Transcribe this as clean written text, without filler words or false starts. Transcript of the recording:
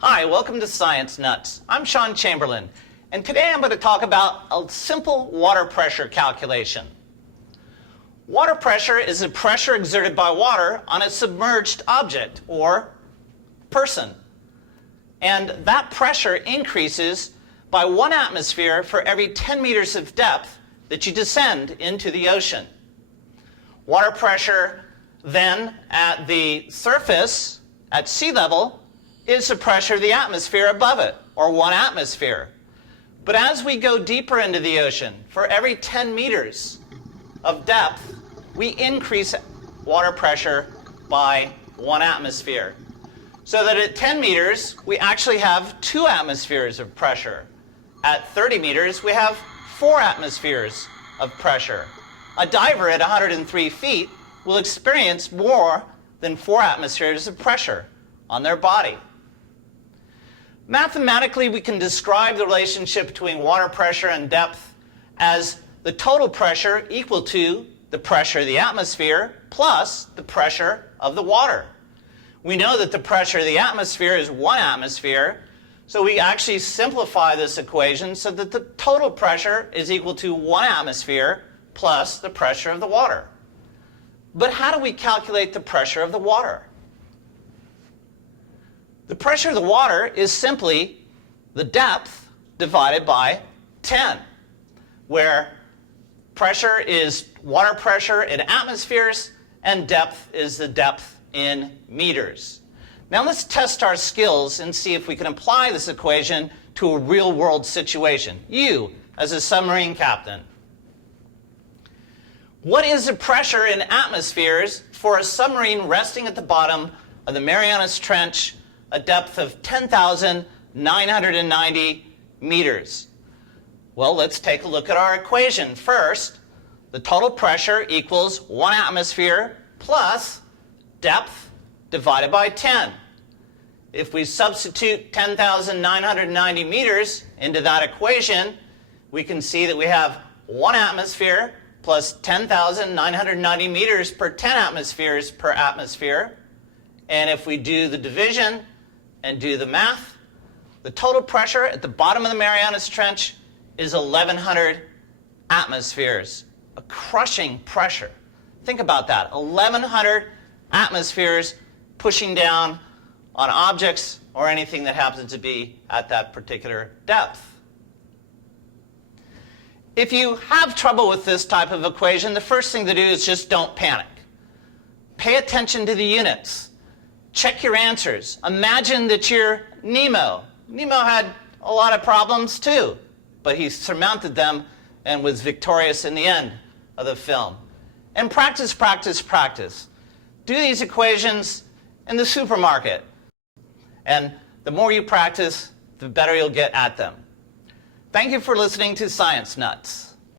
Hi, welcome to Science Nuts. I'm Sean Chamberlain, and today I'm going to talk about a simple water pressure calculation. Water pressure is the pressure exerted by water on a submerged object or person. And that pressure increases by 1 atmosphere for every 10 meters of depth that you descend into the ocean. Water pressure then at the surface, at sea level, is the pressure of the atmosphere above it, or 1 atmosphere. But as we go deeper into the ocean, for every 10 meters of depth, we increase water pressure by 1 atmosphere. So that at 10 meters, we actually have 2 atmospheres of pressure. At 30 meters, we have 4 atmospheres of pressure. A diver at 103 feet will experience more than 4 atmospheres of pressure on their body. Mathematically, we can describe the relationship between water pressure and depth as the total pressure equal to the pressure of the atmosphere plus the pressure of the water. We know that the pressure of the atmosphere is 1 atmosphere, so we actually simplify this equation so that the total pressure is equal to 1 atmosphere plus the pressure of the water. But how do we calculate the pressure of the water? The pressure of the water is simply the depth divided by 10, where pressure is water pressure in atmospheres and depth is the depth in meters. Now let's test our skills and see if we can apply this equation to a real-world situation. You, as a submarine captain. What is the pressure in atmospheres for a submarine resting at the bottom of the Marianas Trench, a depth of 10,990 meters? Well, let's take a look at our equation. First, the total pressure equals 1 atmosphere plus depth divided by 10. If we substitute 10,990 meters into that equation, we can see that we have 1 atmosphere plus 10,990 meters per 10 atmospheres per atmosphere. And if we do the division and do the math, the total pressure at the bottom of the Marianas Trench is 1,100 atmospheres. A crushing pressure. Think about that. 1,100 atmospheres pushing down on objects or anything that happens to be at that particular depth. If you have trouble with this type of equation, the first thing to do is just don't panic. Pay attention to the units. Check your answers. Imagine that you're Nemo. Nemo had a lot of problems too, but he surmounted them and was victorious in the end of the film. And practice, practice, practice. Do these equations in the supermarket. And the more you practice, the better you'll get at them. Thank you for listening to Science Nuts.